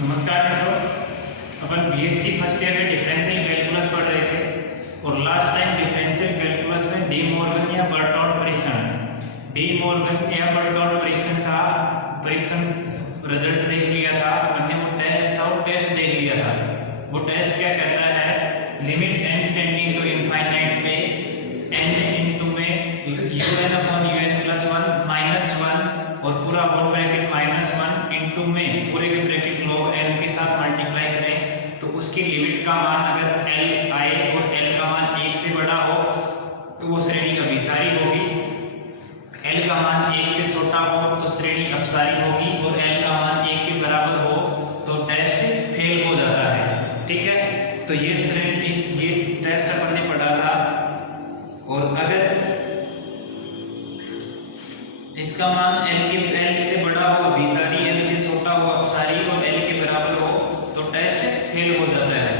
नमस्कार मित्रों, अपन BSc first year में डिफरेंशियल कैलकुलस पढ़ रहे थे और लास्ट टाइम डिफरेंशियल कैलकुलस में डी मॉर्गन या बर्टॉट परीक्षण का परीक्षण रिजल्ट देख लिया था। अपन ने वो टेस्ट देख लिया था। वो टेस्ट क्या कहता है, limit n tending to infinite पे n इनटू में un/un+1 -1 और पूरा होल ब्रैकेट -1 इनटू में पूरे के ब्रैकेट log n के साथ मल्टीप्लाई करें तो उसकी लिमिट का मान अगर l आए और l का मान 1 से बड़ा हो तो वो श्रेणी अभिसारी होगी, l का मान 1 से छोटा हो तो श्रेणी अपसारी होगी और l का मान 1 के बराबर हो तो टेस्ट फेल हो जाता है। ठीक है, तो ये टेस्ट अपन ने पढ़ा था। और अगर इसका मान l से बड़ा हो अभिसारी, l से छोटा हो अपसारी और l के बराबर हो तो टेस्ट फेल हो जाता है।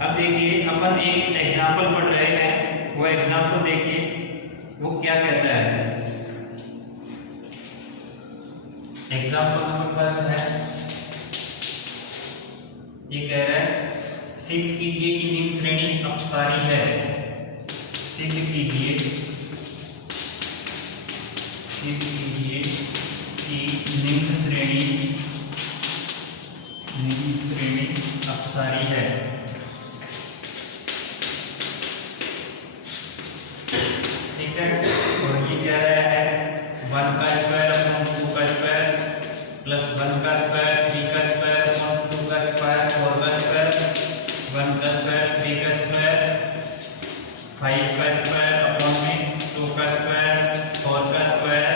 अब देखिए अपन एक एग्जांपल पढ़ रहे हैं, वो एग्जांपल देखिए वो क्या कहता है। एग्जांपल नंबर फर्स्ट है, ये कह रहा है सिद्ध कीजिए कि निम्न श्रेणी अपसारी है। सिद्ध कीजिए कि निम्न श्रेणी अपसारी है। ठीक है, और ये कह रहा है 1 का स्क्वायर अपॉन 2 का स्क्वायर प्लस 1 का स्क्वायर 3 का स्क्वायर अपॉन 2 का स्क्वायर 4 का स्क्वायर 1 का स्क्वायर 3 का स्क्वायर 5 का स्क्वायर अपॉन में 2 का स्क्वायर 4 का स्क्वायर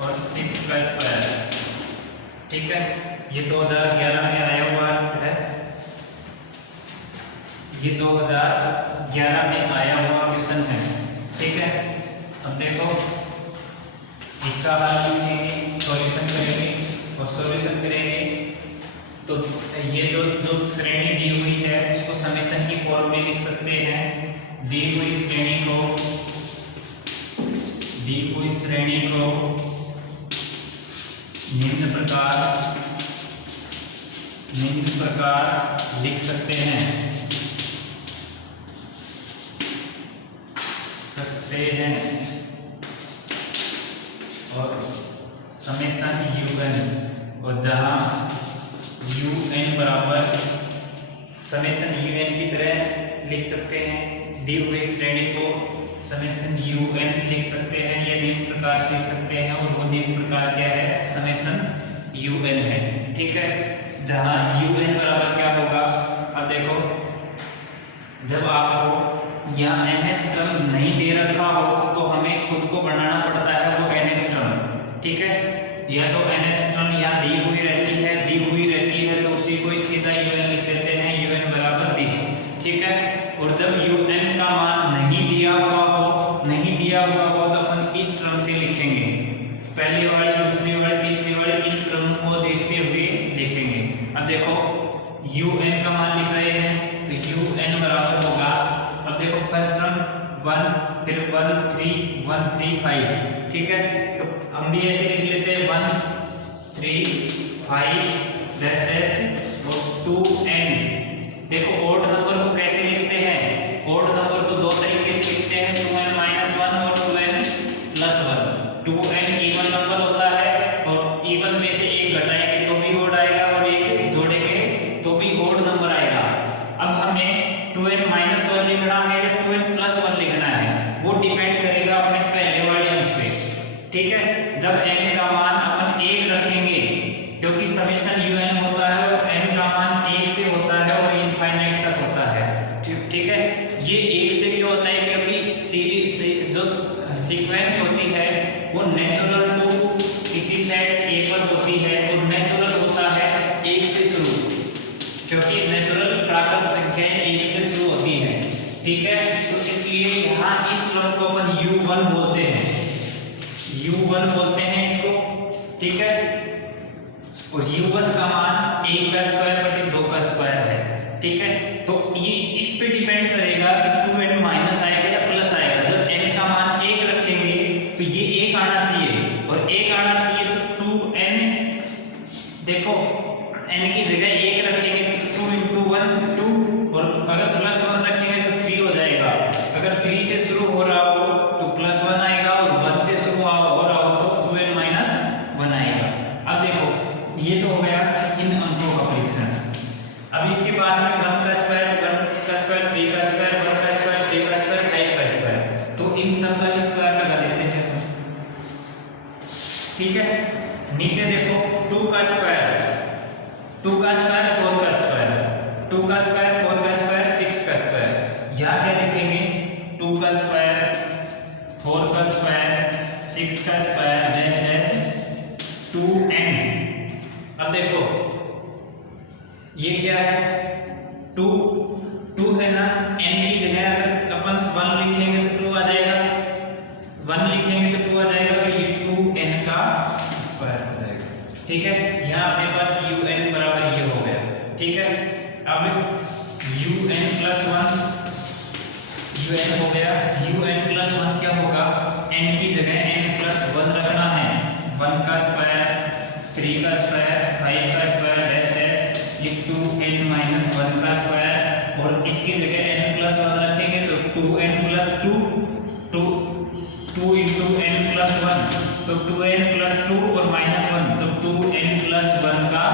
और 6 का स्क्वायर। ठीक है, ये 2011 में आया हुआ है, ये 2011 में आया हुआ क्वेश्चन है। ठीक है, अब देखो इसका हल लिखेंगे, सॉल्यूशन करेंगे और सॉल्यूशन करेंगे तो ये जो श्रेणी दी हुई है उसको समेशन की फॉर्म में लिख सकते हैं। दी हुई श्रेणी को निम्न प्रकार लिख सकते हैं और समेशन un और जहां un बराबर समेशन un की तरह लिख सकते हैं। दी हुई श्रेणी को समेशन un लिख सकते हैं, ये निम्न प्रकार से लिख सकते हैं और वो निम्न प्रकार क्या है, समेशन un है। ठीक है, जहां un बराबर क्या होगा, अब देखो जब आपको यहाँ nth टर्म नहीं दे रखा हो तो हमें खुद को बनाना पड़ता है वो nth टर्म। ठीक है, या तो nth टर्म यहाँ दी हुई रहती है तो उसी को सीधा un लिख देते हैं, un बराबर 30। ठीक है, और जब un का मान नहीं दिया हुआ हो तो अपन इस टर्म से लिखेंगे, पहली वाली दूसरी वाली तीसरी वाली इस टर्म को देखते हुए लिखेंगे। अब देखो un का मान लिख रहे हैं तो un बराबर होगा, अब देखो फर्स्ट टर्म 1 फिर 1 3 5। ठीक है, तो हम भी ऐसे लिख लेते हैं 1 3 5 डैश और 2n। देखो ओड नंबर को कैसे लिखते हैं, ओड नंबर को दो तरीके से लिखते हैं, 2n-1 और 2n+1। 2n इवन नंबर होता है और इवन में से एक घटाएंगे तो भी ओड आएगा और एक जोड़ेंगे तो भी ओड नंबर आएगा। अब हमें 2n-1 लिखना है या 2n+1 लिखना है, वो डिपेंड करेगा अपने पहले वाले अंक पे। ठीक है, जब n का मान अपन 1 रखेंगे क्योंकि समेशन un होता है और n का मान 1 से होता है और इनफाइनाइट तक होता है। ठीक है, ये 1 से क्यों होता है, क्योंकि सीरीज से जो सीक्वेंस होती है वो नेचुरल टू किसी सेट a पर होती है और नेचुरल होता है 1 से शुरू, क्योंकि नेचुरल प्राकृत संख्याएं 1 से शुरू होती हैं। ठीक है, तो इसलिए यहाँ इस टर्म को अपन u1 बोलते हैं इसको। ठीक है, और u1 का मान 1 का स्क्वायर बटे 2 का स्क्वायर है। ठीक है, तो ये इस पे डिपेंड करेगा कि 2n माइनस आएगा या प्लस आएगा। जब n का मान 1 रखेंगे तो ये 1 आना चाहिए और 1 आना चाहिए तो 2n, देखो n की जगह 1 रखेंगे तो 2 इंटू 1 2, और अगर प्लस 1 रखेंगे तो 3 हो जाएगा। अगर 3 से शुरू हो रहा हो तो प्लस 1 आएगा, और 1 से शुरू हो रहा हो तो 2n माइनस 1 आएगा। अब देखो ये तो हो गया इन अंकों का परीक्षण। अब इसके बाद में 1 का स्क्वायर 3 का स्क्वायर 1 का स्क्वायर 3 का स्क्वायर 5 का स्क्वायर, तो इन सब का स्क्वायर लगा देते हैं। ठीक है, नीचे देखो 2 का स्क्वायर 4 का स्क्वायर 2 का स्क्वायर 4 का स्क्वायर 6 का स्क्वायर। यहाँ क्या लिखेंगे 2 का स्क्वायर 4 का स्क्वायर 6 का स्क्वायर डैश डैश 2n। अब देखो ये क्या है 2 है ना, n की जगह अगर अपन 1 लिखेंगे तो 2 आ जाएगा, 1 लिखेंगे तो 2 आ जाएगा, तो ये 2n का स्क्वायर हो जाएगा। ठीक है, यहाँ अपने पास un बराबर ये हो गया। ठीक है, अब un प्लस 1 un हो गया। un प्लस 1 क्या होगा, n की जगह n प्लस 1 रखना है, 1 का स्क्वायर 3 का स्क्वायर 5 का स्क्वायर डैश डैश ये 2n माइनस 1 का स्क्वायर, और इसकी जगह n प्लस 1 रखेंगे तो 2n plus 2 into n plus 1 तो 2n प्लस 2 और माइनस 1 तो 2n प्लस 1 का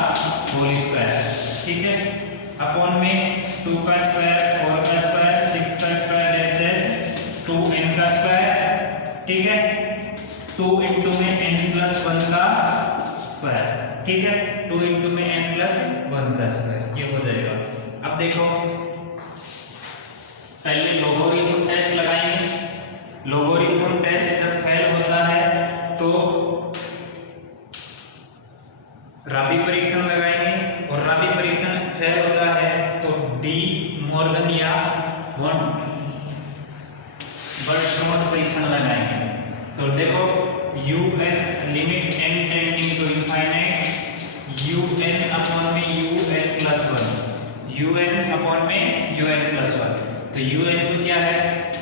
होल स्क्वायर। ठीक है, अपॉन में 2 का स्क्वायर 4 का स्क्वायर 6 का स्क्वायर डैश डैश 2n का स्क्वायर। ठीक है, 2 इंटू में n प्लस 1 का स्क्वायर। ठीक है, 2 इंटू में n प्लस 1 का स्क्वायर, ये हो जाएगा। अब देखो पहले लोगरिथम टेस्ट लगाएंगे। लोगरिथम टेस्ट जब फेल होता है तो राबी परीक्षण लगाएंगे, और राबी परीक्षण फेल होता है तो डी मॉर्गन या वन बर्टशॉट परीक्षण लगाएंगे। तो देखो un limit n tending to infinite un upon में un प्लस 1 un अपॉन में un प्लस 1। तो un तो क्या है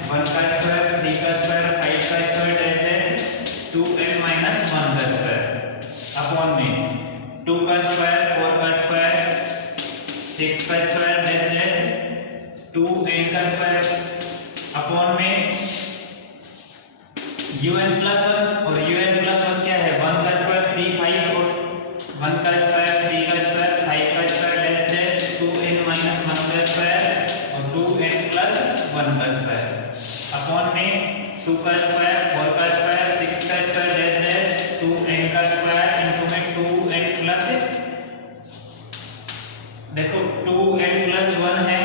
1 का स्क्वायर 3 का स्क्वायर 5 का square dash dash 2n minus 1 का स्क्वायर अपॉन में 2 का स्क्वायर 4 का स्क्वायर 6 का स्क्वायर डैश डैश 2n का स्क्वायर अपॉन में un प्लस 1, और un प्लस 1 क्या है 1 का स्क्वायर 3 5 और 1 का स्क्वायर 3 का स्क्वायर 5 का square dash dash 2n minus 1 का स्क्वायर और 2n प्लस 1 का स्क्वायर अपॉन में 2 का स्क्वायर 4 का स्क्वायर 6 का स्क्वायर डैश डैश 2n का स्क्वायर इनटू में 2n प्लस, देखो 2n प्लस 1 है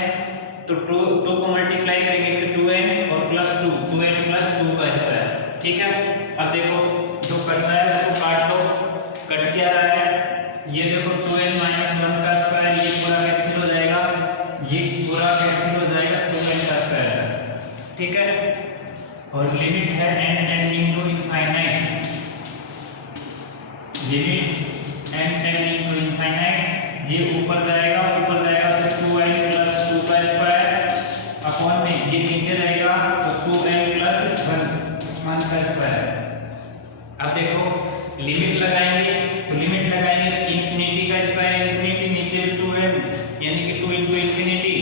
तो 2 को मल्टीप्लाई करेंगे तो 2n और प्लस 2n प्लस 2 का स्क्वायर। ठीक है, अब देखो जो कट रहा है उसको काट लो, कट क्या रहा है ये देखो 2n माइनस 1 का स्क्वायर, ये पूरा कैंसिल हो जाएगा, ये पूरा कैंसिल हो जाएगा 2n का स्क्वायर। ठीक है, और लिमिट है n tending to infinite, limit n tending to infinite, ये ऊपर जाएगा तो 2n प्लस 2 का स्क्वायर अपॉन में ये नीचे रहेगा तो 2n प्लस 1 का स्क्वायर। अब देखो लिमिट लगाएंगे तो लिमिट लगाएंगे इंफिनिटी का स्क्वायर इंफिनिटी नीचे 2n यानी कि 2 इंटू इंफिनिटी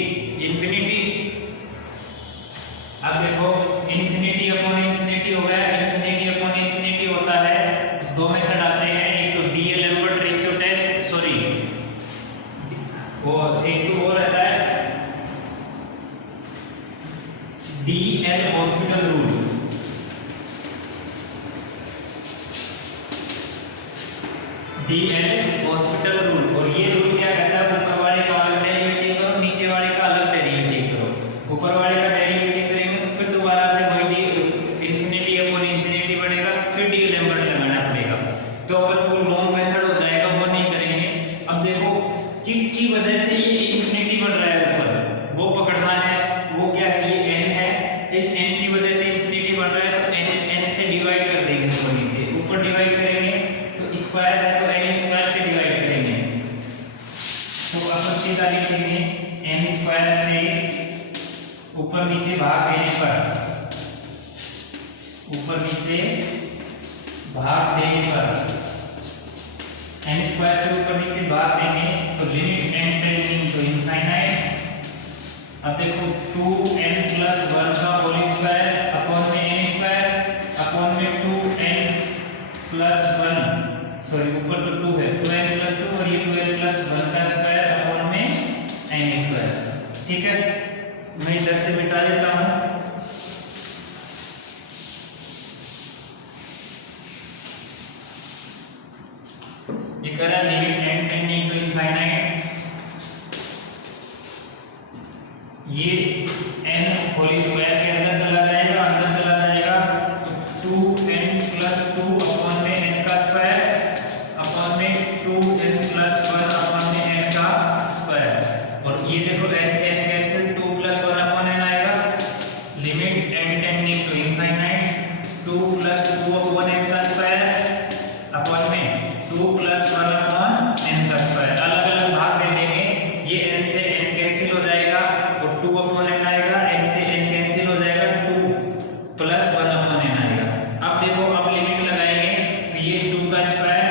इंफिनिटी। अब देखो इंफिनिटी अपॉन इंफिनिटी हो गया, इंफिनिटी अपॉन इंफिनिटी होता है तो दो मेथड आते हैं, एक तो डीएल-एल्बर्ट रेशियो टेस्ट सॉरी वो एक तो वो रहता है DL hospital rule. DL hospital rule, और ये रूल क्या कहता है ऊपर वाले का अलग डेरिवेटिव करो नीचे वाले का अलग डेरिवेटिव करो। ऊपर वाले का डेरिवेटिव करेंगे तो फिर दोबारा से वही इंफिनिटी अपॉन इंफिनिटी बढ़ेगा, फिर डीएल-एल्बर्ट लगाना पड़ेगा, तो अपन वो लॉन्ग मेथड हो जाएगा, वो नहीं करेंगे। अब देखो किसकी वजह से ये इंफिनिटी बढ़ रहा है ऊपर वो पकड़ना है, वो क्या है ये n है, इस n की वजह से इंफिनिटी बढ़ रहा है तो n से डिवाइड कर देंगे ऊपर नीचे, ऊपर डिवाइड करेंगे तो स्क्वायर है तो n स्क्वायर से डिवाइड करेंगे तो अपन सीधा लिखेंगे n स्क्वायर से ऊपर नीचे भाग देने पर, ऊपर नीचे भाग देने पर n स्क्वायर से ऊपर नीचे भाग देंगे तो limit n tending to infinite. अब देखो 2n प्लस 1 का होल स्क्वायर अपॉन में n स्क्वायर अपॉन में 2n प्लस 1, सॉरी ऊपर तो 2 है, 2n प्लस 2 और ये 2n प्लस 1 का स्क्वायर अपॉन में n स्क्वायर। ठीक है, मैं इधर से मिटा देता हूं। ये करा limit n tending to infinite, ये n होल स्क्वायर के अंदर चला जाएगा, अंदर चला जाएगा 2n प्लस 2 अपॉन में n का स्क्वायर अपॉन में 2n प्लस 1 अपॉन में n का स्क्वायर। और ये देखो n से n cancel, 2 plus 1 upon n आएगा। Limit n tending to infinite 2 plus 2 upon n का स्क्वायर अपॉन में 2 प्लस 1 अपॉन n का स्क्वायर। अलग अलग भाग दे देंगे, ये n से n कैंसिल हो जाएगा और 2 अपॉन n आएगा, n से n कैंसिल हो जाएगा, 2 प्लस 1 अपॉन n आएगा। अब देखो, अब लिमिट लगाएंगे तो ये 2 का स्क्वायर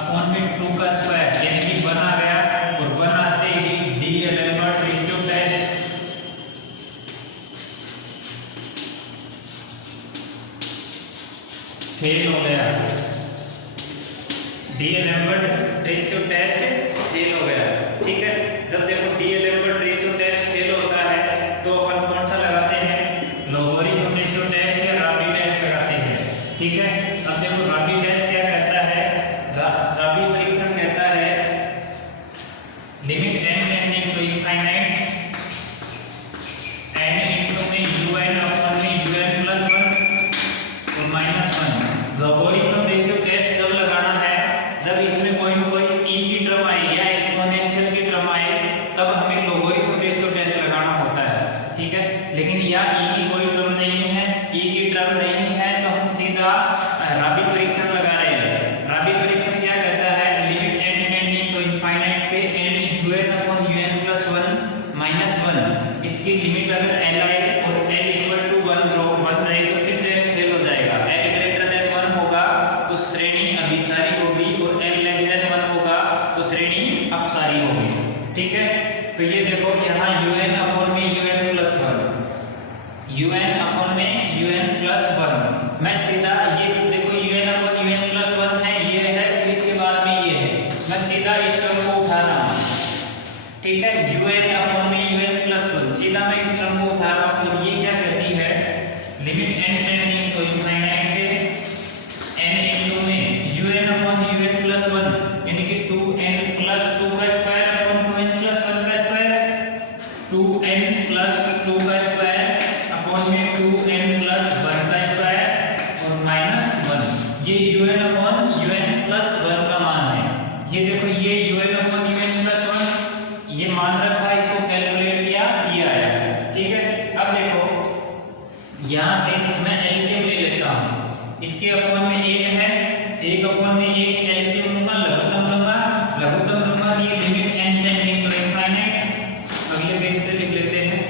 अपॉन में 2 का स्क्वायर यानी कि 1 आ गया, और 1 आते ही डी-एलेम्बर्ट रेशियो टेस्ट फेल हो गया। डी-एलेम्बर्ट रेशियो टेस्ट फेल हो गया। ठीक है, जब देखो डी-एलेम्बर्ट रेशियो टेस्ट फेल होता है तो अपन कौन सा लगाते हैं, लोगरिथम रेशियो टेस्ट या राबी टेस्ट लगाते हैं। ठीक है, अब देखो राबी टेस्ट क्या कहता है, राबी परीक्षण कहता है limit n tending to infinite n into में un अपॉन में un प्लस 1 और माइनस 1। लोगरिथम रेशियो टेस्ट जब लगाना है जब इसमें कोई न कोई e की टर्म आए या एक्सपोनेंशियल की टर्म आए तब हमें लोगरिथम रेशियो टेस्ट लगाना होता है। ठीक है, लेकिन यहाँ e की कोई टर्म नहीं है, e की टर्म नहीं है तो हम सीधा राबी परीक्षण लगा रहे हैं। राबी परीक्षण क्या कहता है, limit n tending to infinite पे n un upon un plus 1 minus 1, इसकी लिमिट अगर l आए और l इक्वल टू 1 रहे तो किस टेस्ट फेल हो जाएगा। l ग्रेटर देन 1 होगा तो श्रेणी अभिसारी होगी और l लेस देन 1 होगा तो श्रेणी अपसारी होगी। ठीक है, तो ये देखो यहाँ un अपॉन में un प्लस 1, un अपॉन में un प्लस 1, मैं सीधा ये देखो un अपॉन un प्लस 1 है, ये है, फिर इसके बाद में ये है, मैं सीधा इस टर्म को उठा रहा हूँ। ठीक है, un अपॉन में un प्लस 1, सीधा मैं इस टर्म को उठा रहा हूँ। तो ये क्या कहती है, limit n tending to infinite पे n इनटू में un अपॉन un प्लस 1 यानी कि 2n प्लस 2 का स्क्वायर अपॉन 2n प्लस 1 का स्क्वायर, 2n प्लस 2 का स्क्वायर अपॉन में 2n प्लस 1 का स्क्वायर और माइनस 1। ये un अपॉन un प्लस 1 का मान है। ये देखो ये un अपॉन un प्लस 1 ये मान रखा है, इसको कैलकुलेट किया, ये आया। ठीक है, अब देखो यहाँ से मैं एलसीएम ले लेता हूँ, इसके अपॉन में 1 है, 1 अपॉन में 1 एलसीएम लूंगा, लघुत्तम लूंगा, ये limit n tending to infinite. अगले पेज पे लिख लेते हैं,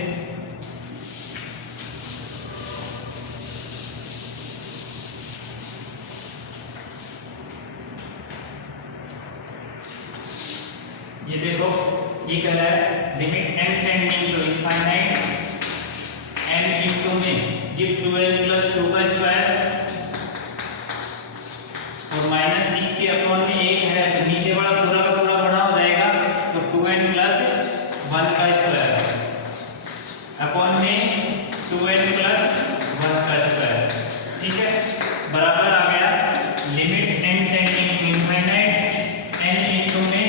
ये देखो ये कह रहा है limit n tending to infinite n into में ये 2n प्लस 2 का स्क्वायर और माइनस इसके अपॉन में 1 है तो नीचे वाला पूरा का पूरा बड़ा हो जाएगा, तो 2n प्लस 1 का स्क्वायर अपॉन में 2n प्लस 1 का स्क्वायर। ठीक है, बराबर आ गया limit n tending to infinite n into में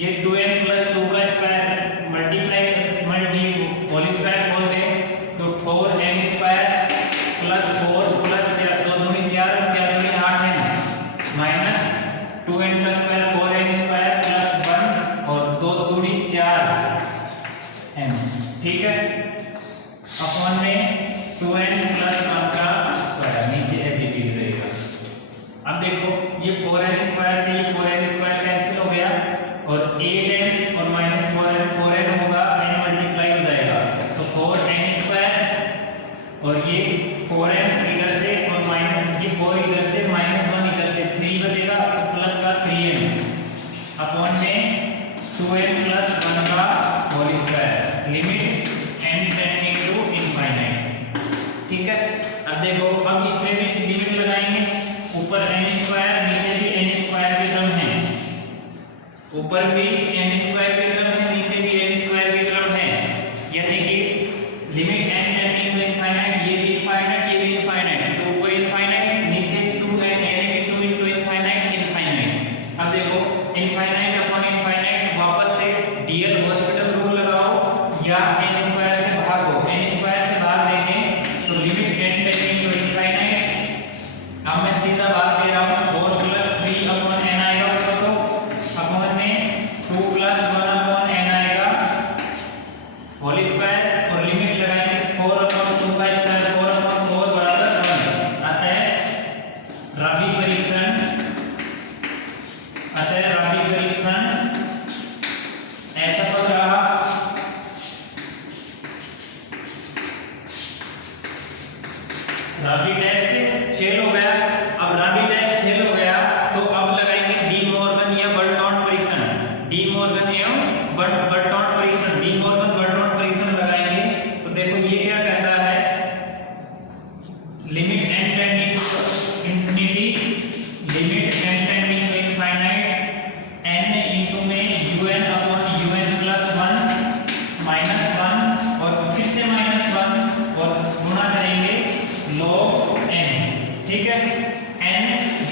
ये 2n प्लस 2 का स्क्वायर मल्टी होल स्क्वायर बोल दे तो 4n स्क्वायर प्लस 4 प्लस 2 दूनी 4 और 4 दूनी 8 है माइनस 2n का स्क्वायर 4n स्क्वायर प्लस 1 और 2 दूनी 4n। ठीक है, अपॉन में 2n प्लस 1 का स्क्वायर नीचे एज इट इज रहेगा। अब देखो ये 4n स्क्वायर से ये 4n स्क्वायर कैंसिल हो गया और 8n और माइनस 4n होगा, n मल्टीप्लाई हो जाएगा तो 4n स्क्वायर और ये 4n इधर से और माइनस ये 4 इधर से माइनस 1 इधर से 3 बचेगा तो प्लस का 3n। Square limit n tending to infinite. ठीक है, अब देखो अब इसमें भी लिमिट लगाएंगे, ऊपर n स्क्वायर नीचे भी n स्क्वायर की टर्म है, ऊपर भी n स्क्वायर की टर्म है नीचे भी n स्क्वायर की टर्म है, यानी कि limit n tending to infinite, ये भी इनफाइनाइट, तो ऊपर इनफाइनाइट नीचे 2n यानी कि 2 इनटू इनफाइनाइट इनफाइनाइट। अब देखो इनफाइनाइट अपॉन इनफाइनाइट, वापस से डीएल हॉस्पिटल रूल लगाओ या n स्क्वायर से भागो, n स्क्वायर से भाग देंगे तो limit n tending to infinite, अब मैं सीधा भाग दे रहा हूं 4 + 3 अपॉन n आएगा ऊपर को, अपॉन में 2 + 1 अपॉन n आएगा होल स्क्वायर, और लिमिट लगाएंगे 4 अपॉन 2 का स्क्वायर, 4 अपॉन 4 बराबर 1। अतः राबी परीक्षण असफल रहा। राबी टेस्ट फेल हो गया। अब राबी टेस्ट फेल हो गया तो अब लगाएंगे डी मॉर्गन या बर्टॉन परीक्षण, डी मॉर्गन एवं बर्टॉन परीक्षण, डी मॉर्गन बर्टॉन परीक्षण लगाएंगे। तो देखो ये क्या कहता है, limit n tending to infinity, limit n tending to infinite n into में un upon un plus 1 minus 1 और फिर से माइनस 1 और गुणा करेंगे log n। ठीक है, n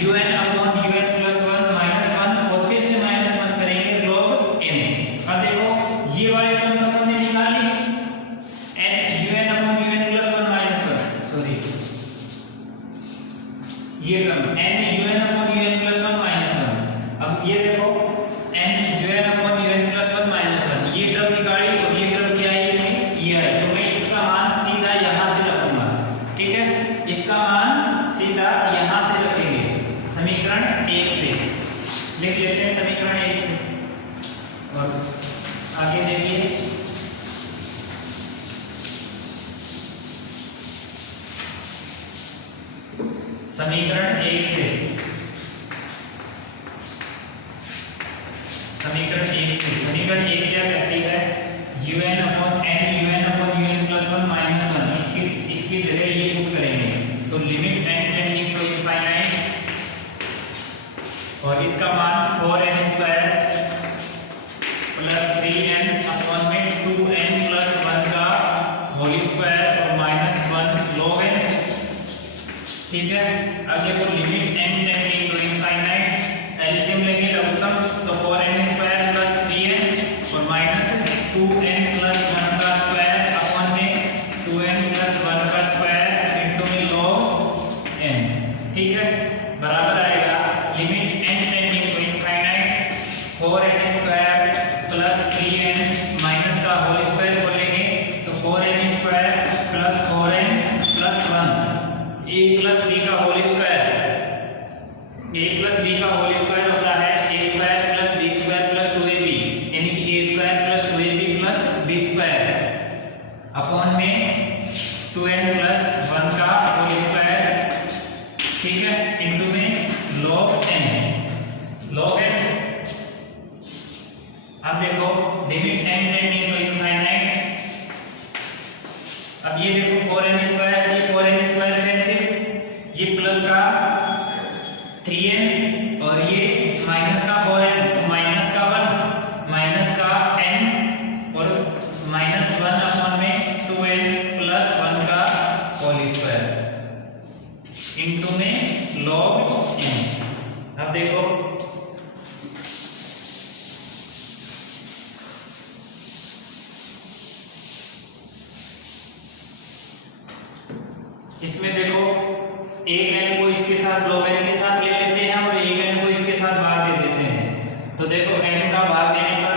un upon un plus 1 minus 1 और फिर से माइनस 1 करेंगे log n। अब देखो ये वाली टर्म तो हमने निकाली, n un upon un plus 1 minus 1, sorry ये term n un upon un plus 1 minus 1। अब ये देखो n un upon un plus 1 minus 1, ये टर्म निकाली और ये टर्म क्या है, ये है, तो मैं इसका मान सीधा यहां से रखूंगा। ठीक है, इसका मान सीधा यहां से रखेंगे समीकरण 1 से, लिख लेते हैं समीकरण 1 से और आगे देखिए समीकरण 1 से, समीकरण 1 क्या कहती है, un upon un plus 1 minus 1, इसकी जगह ये पुट करेंगे तो limit n tending to infinite और इसका मान 4n square plus 3n upon में 2n प्लस 1 का होल स्क्वायर और माइनस 1 log n। ठीक है, अब देखो limit n tending to infinite, LCM लेंगे लघुत्तम तो 4n स्क्वायर प्लस 3n और माइनस 2n प्लस 1 का स्क्वायर अपॉन में 2n प्लस 1 का स्क्वायर इनटू में log n। ठीक है, बराबर आएगा limit n tending to infinite 4n square plus 3n minus का होल स्क्वायर बोलेंगे तो 4n square plus 4n plus 1 a plus b का whole square, a plus b का होल स्क्वायर होता है a square plus b square plus 2ab, यानी कि a square plus 2ab plus b square upon में 2n plus 1 का whole square. ठीक है, इनटू में log n। अब देखो limit n tending to infinite, अब ये देखो 4n स्क्वायर से 4n स्क्वायर कैंसिल, ये प्लस का 3n और ये माइनस का 4n, तो माइनस का 1 माइनस का n और माइनस 1 अपॉन में 2n प्लस 1 का होल स्क्वायर इनटू में log n। अब देखो इसमें देखो एक n को इसके साथ log n के साथ ले लेते हैं और एक n को इसके साथ भाग दे देते हैं। तो देखो n का भाग देने पर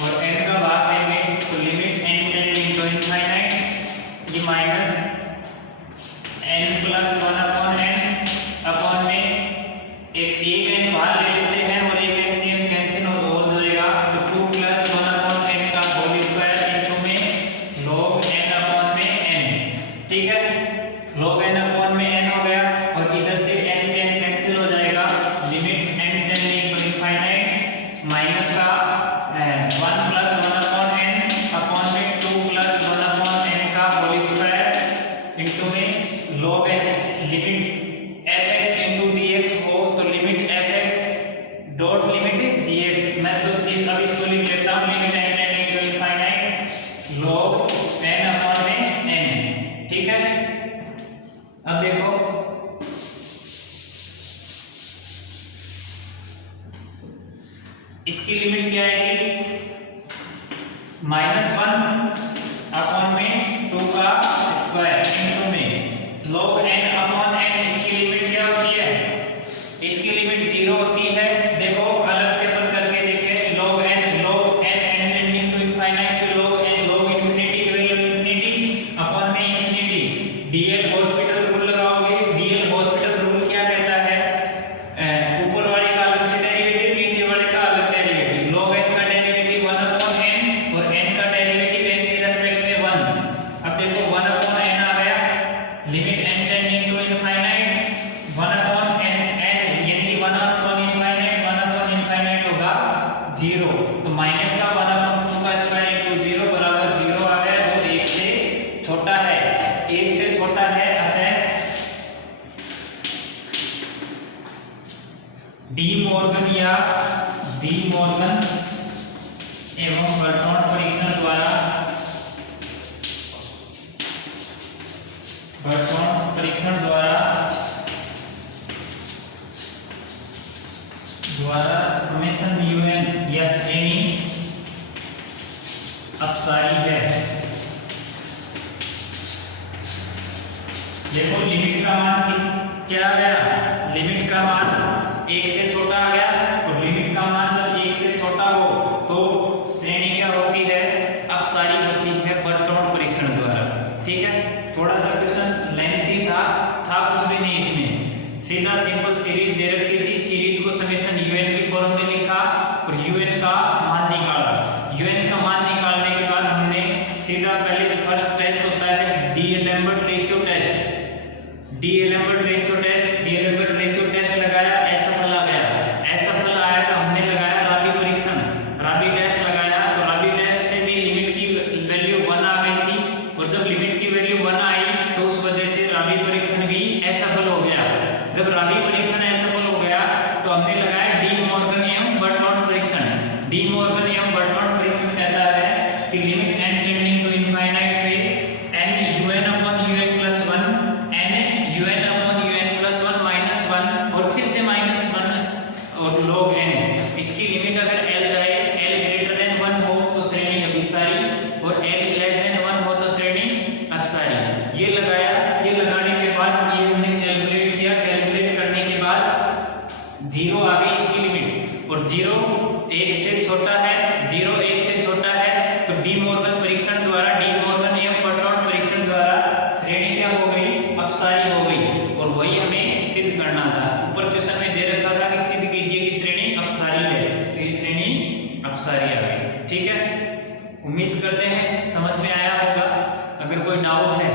और n का भाग देंगे तो limit n tending to infinite, ये minus n plus 1 upon n upon में एक n बाहर ले लेते हैं और एक n से n कैंसिल हो जाएगा तो 2 प्लस 1 अपॉन n का होल स्क्वायर इनटू में log n अपॉन में n। ठीक है, log n अपॉन में n हो गया और इधर से n कैंसिल हो जाएगा, limit n tending to infinite into में log n limit fx into gx हो तो limit fx dot limit gx। मैं तो अब इसको लिख लेता हूँ limit n tending to infinite log n upon में n। ठीक है, अब देखो इसकी लिमिट क्या आएगी, -1 अपॉन में 2 का स्क्वायर इंटू में log n अपॉन n। इसकी लिमिट क्या होती है, इसकी लिमिट 0 होती है। देखो अलग से अपन करके देखें, log n tending to infinite फिर log इंफिनिटी की वैल्यू इंफिनिटी अपॉन में इंफिनिटी। डीएल हॉस्पिटल रूल लगाओगे। डीएल हॉस्पिटल रूल क्या कहता है, ऊपर वाले का अलग से डेरिवेटिव, नीचे वाले का अलग डेरिवेटिव। log n का डेरिवेटिव 1 अपॉन n और n का डेरिवेटिव n के रेस्पेक्ट में 1। अब देखो 1 अपॉन n आ गया, limit n tending to infinite 1 upon n यानी कि 1 अपॉन इनफाइनाइट होगा 0। तो माइनस का 1 अपॉन 2 का स्क्वायर इंटू 0 बराबर 0 आ गया, जो 1 से छोटा है, 1 से छोटा है। अतः डी मॉर्गन एवं बर्नौली परीक्षण द्वारा समेशन un या श्रेणी अपसारी है। देखो लिमिट का मान क्या आ गया, लिमिट का मान 1 से छोटा आ गया, और लिमिट का मान जब 1 से छोटा हो तो श्रेणी क्या होती है, अपसारी होती है बर्नौली परीक्षण द्वारा। ठीक है, थोड़ा सा क्वेश्चन लेंथी था कुछ भी नहीं, इसमें सीधा सिंपल सीरीज दे रखी थी, सीरीज को समेशन un की फॉर्म में लिखा और un का मान निकाला। un का मान निकालने के बाद हमने सीधा पहले फर्स्ट टेस्ट होता है D-Alembert ratio test. D-Alembert ratio test लगाया, ऐसा फल आ गया। ऐसा फल आया तो हमने लगाया राबी परीक्षण, राबी टेस्ट लगाया। तो राबी टेस्ट से भी लिमिट की वैल्यू 1 आ गई थी, और जब लिमिट की वैल्यू 1 आई तो उस वजह से राबी परीक्षण भी असफल हो गया। जब राबी परीक्षण असफल हो गया तो हमने लगाया डी मॉर्गन एवं बर्नौली परीक्षण। डी मॉर्गन एवं बर्नौली परीक्षण कहता है कि limit n tending to infinite पे n un upon un plus 1 n un upon un plus 1 minus 1 और फिर से माइनस 1 और log n। इसकी लिमिट अगर l जाए, l ग्रेटर देन 1 हो तो श्रेणी अभिसारी और l लेस देन 1 हो तो श्रेणी अपसारी। ये लगाया, ये लगाने के बाद ये हमने कैलकुलेट किया, कैलकुलेट करने के बाद 0 आ गई इसकी लिमिट, और 0 1 से छोटा है, 0 1 से छोटा है तो डी मॉर्गन परीक्षण द्वारा, डी मॉर्गन एवं बर्नौली परीक्षण द्वारा श्रेणी क्या हो गई, अपसारी हो गई। और वही हमें सिद्ध करना था। ऊपर क्वेश्चन में दे रखा था कि सिद्ध कीजिए कि श्रेणी अपसारी है, तो ये श्रेणी अपसारी आ गई। ठीक है, उम्मीद करते हैं समझ में आया होगा। अगर कोई डाउट है